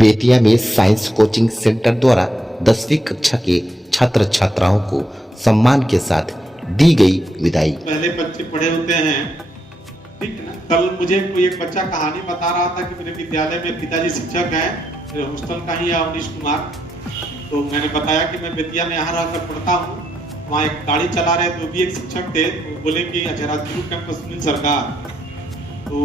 बेतिया में science coaching centre द्वारा 10वीं कक्षा के छात्र छात्राओं को सम्मान के साथ दी गई विदाई। पहले बच्चे पढ़े होते हैं, ठीक है ना। कल मुझे कोई एक बच्चा कहानी बता रहा था कि मेरे विद्यालय में पिताजी शिक्षक हैं, मेरे हॉस्टल का ही है अवनीश कुमार। तो मैंने बताया कि मैं बेतिया में यहाँ रहकर पढ़ता हूँ। वहाँ एक गाड़ी चला रहे थे, वो भी एक शिक्षक थे। तो बोले कि अच्छा राजगुरु कैंपस सुनील सरकार। तो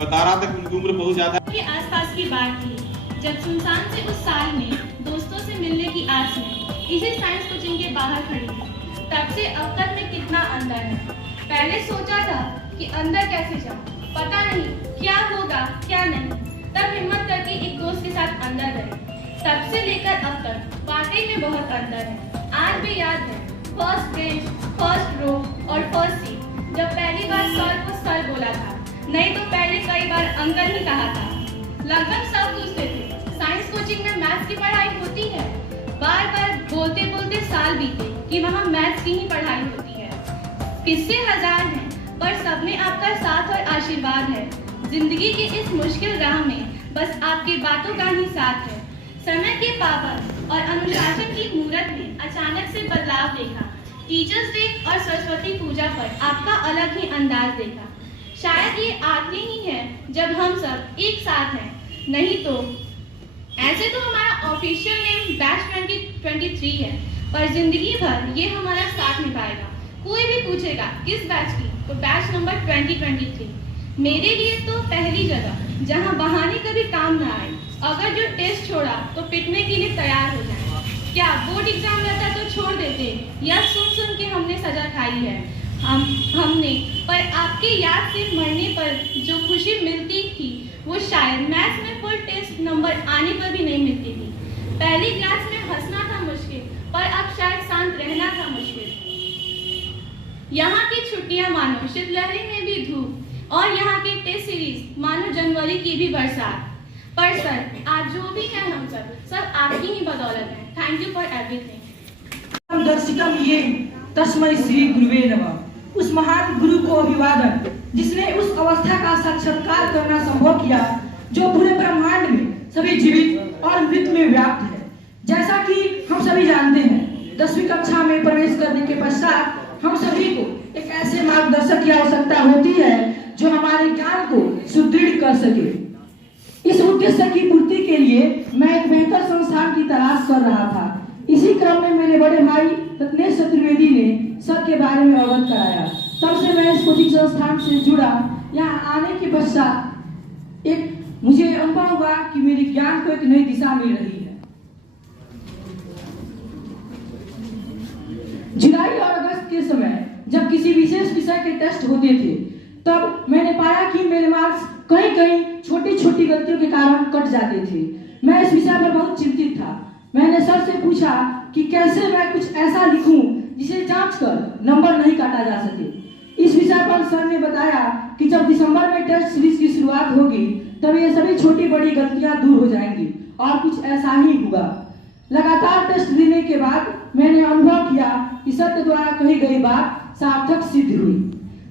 बता रहा था कि उनकी उम्र बहुत ज्यादा के आसपास की बात थी जब सुनसान से उस साल में दोस्तों से मिलने की आस में इसी साइंस कोचिंग के बाहर खड़ी थी। तब से अब तक में कितना अंदर है। पहले सोचा था कि अंदर कैसे जाऊं, पता नहीं क्या होगा क्या नहीं। तब हिम्मत करके एक दोस्त के साथ अंदर गए। तब से लेकर अब तक वाकई में बहुत अंदर है। आज भी याद है फर्स्ट बेंच, फर्स्ट रो और फर्स्ट सीट। जब पहली बार सर को सर बोला था, नहीं तो पहले कई बार अंकल ही कहा था। लगभग सब पूछते थे साइंस कोचिंग में मैथ्स की पढ़ाई होती है। बार बार बोलते बोलते साल बीते कि वहाँ मैथ्स की ही पढ़ाई होती है। किस्से हजार हैं पर सब में आपका साथ और आशीर्वाद है। जिंदगी की इस मुश्किल राह में बस आपकी बातों का ही साथ है। समय के पाबंद और अनुशासन की मूरत में अचानक से बदलाव देखा। टीचर्स डे और सरस्वती पूजा पर आपका अलग ही अंदाज देखा। शायद ये आखिरी ही है जब हम सब एक साथ हैं, नहीं तो ऐसे तो हमारा ऑफिशियल नेम बैच 2023 है, पर जिंदगी भर ये हमारा साथ निभाएगा। कोई भी पूछेगा किस बैच की, तो बैच नंबर 2023 मेरे लिए तो पहली जगह जहां बहाने कभी काम ना आए। अगर जो टेस्ट छोड़ा तो पिटने के लिए तैयार हो जाए। क्या बोर्ड एग्जाम रहता तो छोड़ देते, या सुन सुन के हमने सजा खाई है हमने। पर आपके याद से मरने पर जो खुशी मिलती थी वो शायद मैथ्स में फुल टेस्ट नंबर आने पर भी नहीं मिलती थी। पहली क्लास में हंसना था मुश्किल, पर अब शायद शांत रहना था मुश्किल। यहाँ की छुट्टियां मानो शीतलहरी में भी धूप, और यहाँ के टेस्ट सीरीज मानो जनवरी की भी बरसात। पर सर आज जो भी है हम सब आपकी ही बदौलत है। Thank you for everything. दर्शिकम ये तस्मै श्री गुरुवे नमः। उस महान गुरु को अभिवादन जिसने उस अवस्था का साक्षात्कार करना संभव किया जो पूरे ब्रह्मांड में सभी जीवित और मृत में व्याप्त है। जैसा कि हम सभी जानते हैं, 10वीं कक्षा में प्रवेश करने के पश्चात हम सभी को एक ऐसे मार्गदर्शक की आवश्यकता होती है जो हमारे ज्ञान को सुदृढ़ कर सके। इस उद्देश्य की पूर्ति के लिए मैं एक बेहतर संस्थान की तलाश कर रहा था। इसी क्रम में मेरे बड़े भाई रत्नेश चतुर्वेदी ने सर के बारे में अवगत कराया। तब से मैं इस कोचिंग संस्थान से जुड़ा। यहाँ आने के पश्चात एक मुझे अनुभव हुआ कि मेरे ज्ञान को एक नई दिशा मिल रही है। जुलाई और अगस्त के समय जब किसी विशेष विषय के टेस्ट होते थे, तब मैंने पाया कि मेरे मार्क्स कहीं कहीं छोटी छोटी गलतियों के कारण कट जाते थे। मैं इस विषय पर बहुत चिंतित था। मैंने सर से पूछा कि कैसे मैं कुछ ऐसा लिखूं जिसे जांचकर नंबर नहीं काटा जा सके। इस विषय पर सर ने बताया कि जब दिसंबर में टेस्ट सीरीज की शुरुआत होगी तब ये सभी छोटी बड़ी गलतियां दूर हो जाएंगी, और कुछ ऐसा ही हुआ। लगातार टेस्ट देने के बाद मैंने अनुभव किया कि सत्य द्वारा कही गई बात सार्थक सिद्ध हुई।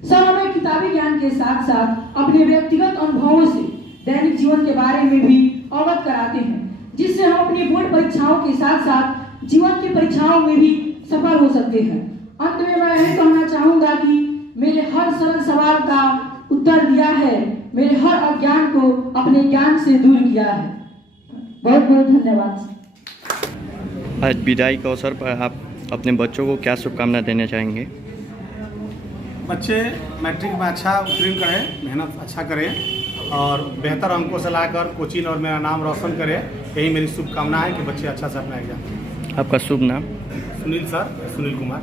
सर हमें किताबी ज्ञान के साथ साथ अपने व्यक्तिगत अनुभवों से दैनिक जीवन के बारे में भी अवगत कराते हैं, जिससे हम अपनी बोर्ड परीक्षाओं के साथ साथ जीवन की परीक्षाओं में भी सफल हो सकते हैं। अंत में मैं यह कहना चाहूंगा कि मेरे हर सरल सवाल का उत्तर दिया है, मेरे हर अज्ञान को अपने ज्ञान से दूर किया है। बहुत बहुत धन्यवाद। आज विदाई के अवसर पर आप अपने बच्चों को क्या शुभकामना देना चाहेंगे? बच्चे मैट्रिक में अच्छा उत्तीर्ण करें, मेहनत अच्छा करें और बेहतर अंकों से लाकर कोचिंग और मेरा नाम रोशन करें। यही मेरी शुभकामना है कि बच्चे अच्छा से अपना एग्जाम। आपका शुभ नाम? सुनील सर, सुनील कुमार।